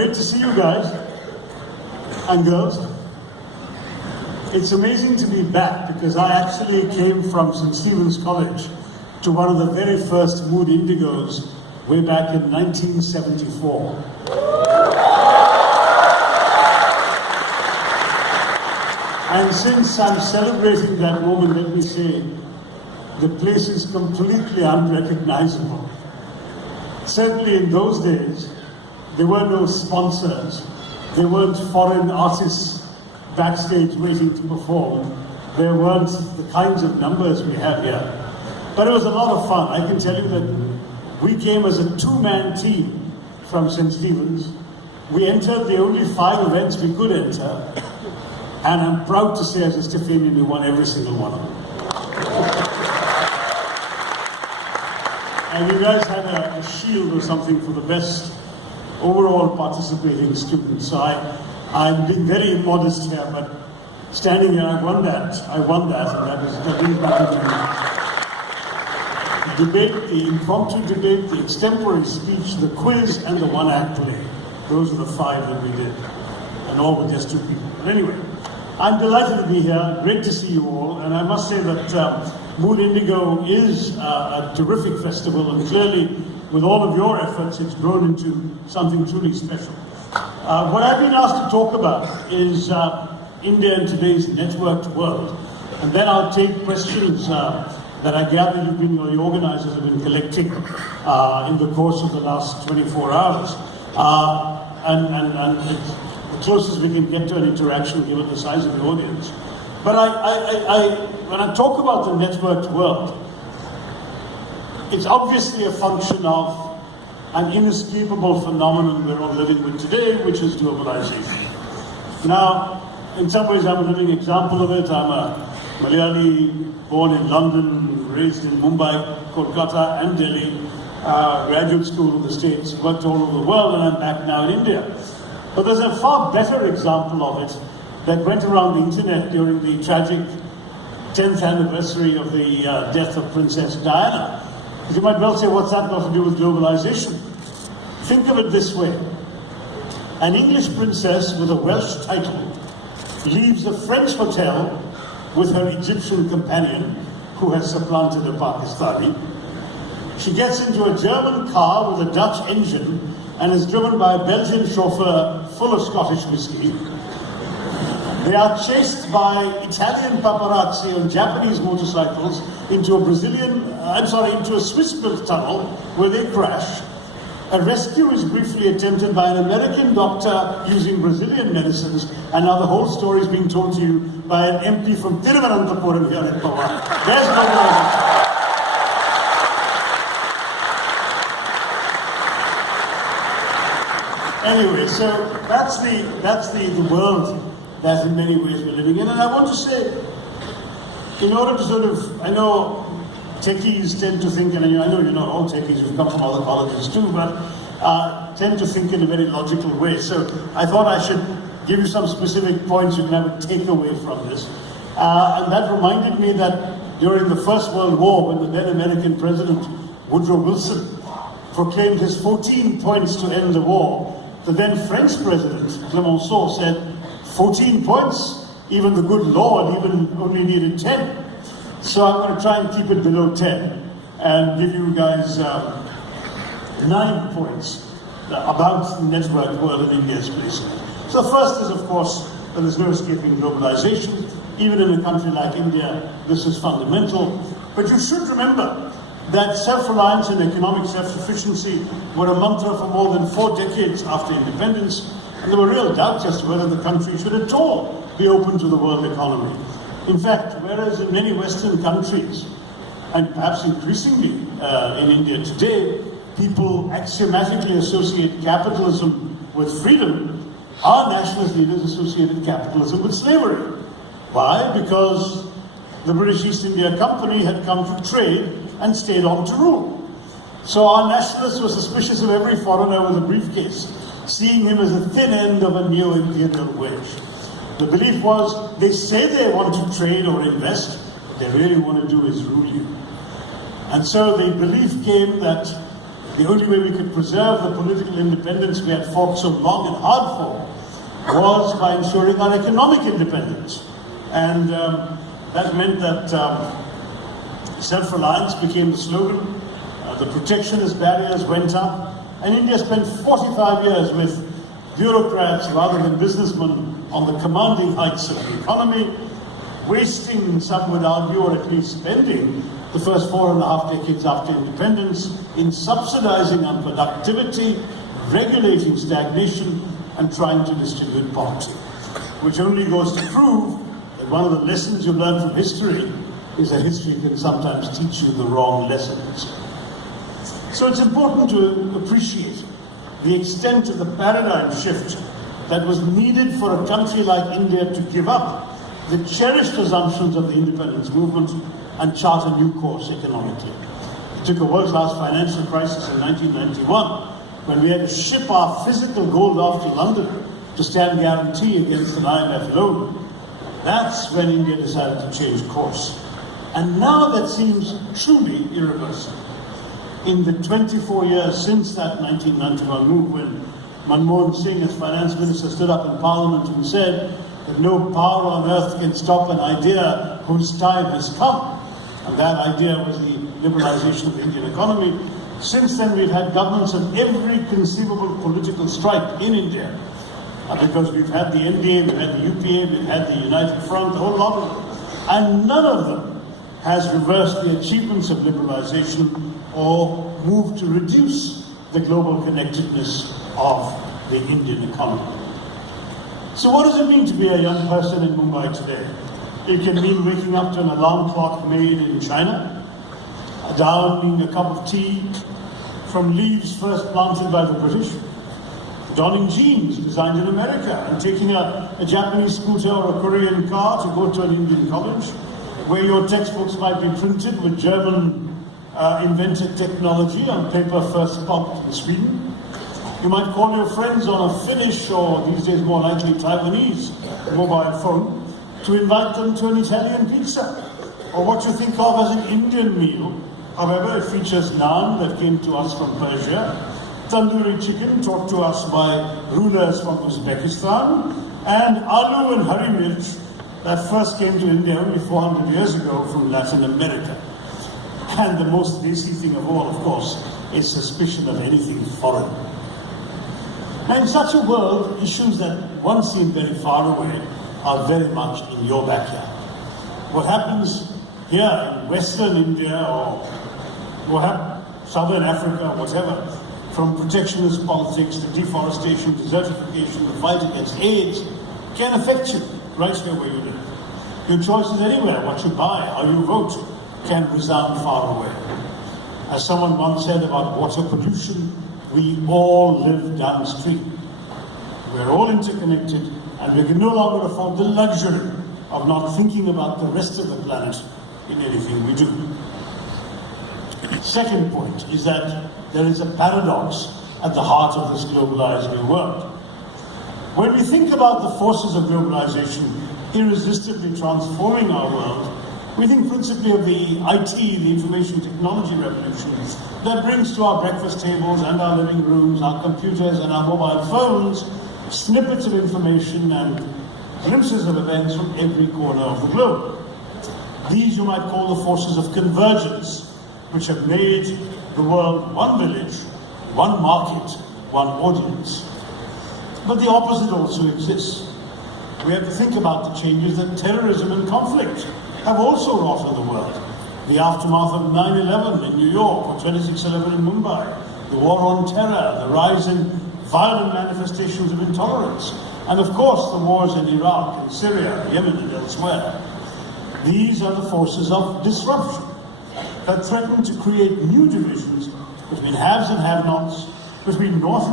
great to see you guys and girls. It's amazing to be back because I actually came from St. Stephen's College to one of the very first Mood Indigos way back in 1974. And since I'm celebrating that moment, let me say, the place is completely unrecognizable. Certainly in those days, there were no sponsors. There weren't foreign artists backstage waiting to perform. There weren't the kinds of numbers we have here. But it was a lot of fun. I can tell you that we came as a two-man team from St. Stephen's. We entered the only 5 events we could enter. And I'm proud to say as a Stephanian, we won every single one of them. And you guys had a shield or something for the best overall participating student. So I'm being very modest here, but standing here, I won that, and that means nothing to me. Debate, the impromptu debate, the extempore speech, the quiz, and the one-act play. Those are the 5 that we did, and all with just 2 people. But anyway, I'm delighted to be here. Great to see you all, and I must say that Mood Indigo is a terrific festival, and clearly, with all of your efforts, it's grown into something truly special. What I've been asked to talk about is India in today's networked world, and then I'll take questions that I gather the organizers have been collecting in the course of the last 24 hours, and it's the closest we can get to an interaction given the size of the audience. But when I talk about the networked world, it's obviously a function of an inescapable phenomenon we're all living with today, which is globalization. Now, in some ways, I'm a living example of it. I'm a Malayali, born in London, raised in Mumbai, Kolkata, and Delhi, graduate school in the States, worked all over the world, and I'm back now in India. But there's a far better example of it that went around the internet during the tragic 10th anniversary of the death of Princess Diana. You might well say, what's that got to do with globalization? Think of it this way. An English princess with a Welsh title leaves a French hotel with her Egyptian companion, who has supplanted a Pakistani. She gets into a German car with a Dutch engine and is driven by a Belgian chauffeur full of Scottish whiskey. They are chased by Italian paparazzi on Japanese motorcycles into a Swiss-built tunnel where they crash. A rescue is briefly attempted by an American doctor using Brazilian medicines, and now the whole story is being told to you by an MP from Thiruvananthapuram here in Bombay. There's globalization. Anyway, so that's the world that in many ways we're living in. And I want to say, in order to sort of, I know techies tend to think, and I know you're not all techies, you've come from other colleges too, but tend to think in a very logical way. So I thought I should give you some specific points you can have a takeaway from this. And that reminded me that during the First World War, when the then American President Woodrow Wilson proclaimed his 14 points to end the war, the then French President Clemenceau said, 14 points, even the good Lord only needed 10. So I'm going to try and keep it below 10 and give you guys 9 points about the networked world in India's place. So the first is, of course, that there's no escaping globalization. Even in a country like India, this is fundamental. But you should remember that self-reliance and economic self-sufficiency were a mantra for more than 4 decades after independence, and there were real doubts as to whether the country should at all be open to the world economy. In fact, whereas in many Western countries, and perhaps increasingly in India today, people axiomatically associate capitalism with freedom, our nationalist leaders associated capitalism with slavery. Why? Because the British East India Company had come to trade and stayed on to rule. So our nationalists were suspicious of every foreigner with a briefcase, seeing him as a thin end of a neo-imperial wedge. The belief was, they say they want to trade or invest, what they really want to do is rule you. And so the belief came that The only way we could preserve the political independence we had fought so long and hard for was by ensuring our economic independence. And that meant that self-reliance became the slogan, the protectionist barriers went up, and India spent 45 years with bureaucrats rather than businessmen on the commanding heights of the economy, wasting, some would argue, or at least spending the first 4.5 decades after independence in subsidizing unproductivity, regulating stagnation, and trying to distribute poverty, which only goes to prove that one of the lessons you learn from history is that history can sometimes teach you the wrong lessons. So it's important to appreciate the extent of the paradigm shift that was needed for a country like India to give up the cherished assumptions of the independence movement and chart a new course economically. It took a world-class financial crisis in 1991 when we had to ship our physical gold off to London to stand guarantee against an IMF loan. That's when India decided to change course. And now that seems truly irreversible. In the 24 years since that 1991 move, when Manmohan Singh, as finance minister, stood up in Parliament and said that no power on earth can stop an idea whose time has come, and that idea was the liberalization of the Indian economy. Since then, we've had governments of every conceivable political stripe in India, because we've had the NDA, we've had the UPA, we've had the United Front, a whole lot of them, and none of them has reversed the achievements of liberalization or moved to reduce the global connectedness of the Indian economy. So what does it mean to be a young person in Mumbai today? It can mean waking up to an alarm clock made in China, downing a cup of tea from leaves first planted by the British, donning jeans designed in America, and taking a Japanese scooter or a Korean car to go to an Indian college, where your textbooks might be printed with German invented technology on paper first pulped in Sweden. You might call your friends on a Finnish, or these days more likely Taiwanese, mobile phone to invite them to an Italian pizza, or what you think of as an Indian meal. However, it features naan that came to us from Persia, tandoori chicken taught to us by rulers from Uzbekistan, and aloo and hari mirch that first came to India only 400 years ago from Latin America. And the most basic thing of all, of course, is suspicion of anything foreign. Now, in such a world, issues that once seemed very far away are very much in your backyard. What happens here in Western India or what happens Southern Africa, whatever, from protectionist politics to deforestation, desertification, the fight against AIDS, can affect you right here where you live. Your choices anywhere, what you buy, how you vote, can resound far away. As someone once said about water pollution, we all live downstream. We're all interconnected, and we can no longer afford the luxury of not thinking about the rest of the planet in anything we do. Second point is that there is a paradox at the heart of this globalized new world. When we think about the forces of globalization irresistibly transforming our world, we think principally of the IT, the information technology revolution, that brings to our breakfast tables and our living rooms, our computers and our mobile phones, snippets of information and glimpses of events from every corner of the globe. These you might call the forces of convergence, which have made the world one village, one market, one audience. But the opposite also exists. We have to think about the changes that terrorism and conflict have also wrought in the world. The aftermath of 9/11 in New York or 26/11 in Mumbai, the war on terror, the rise in violent manifestations of intolerance, and of course the wars in Iraq and Syria, Yemen and elsewhere. These are the forces of disruption that threaten to create new divisions between haves and have-nots, between North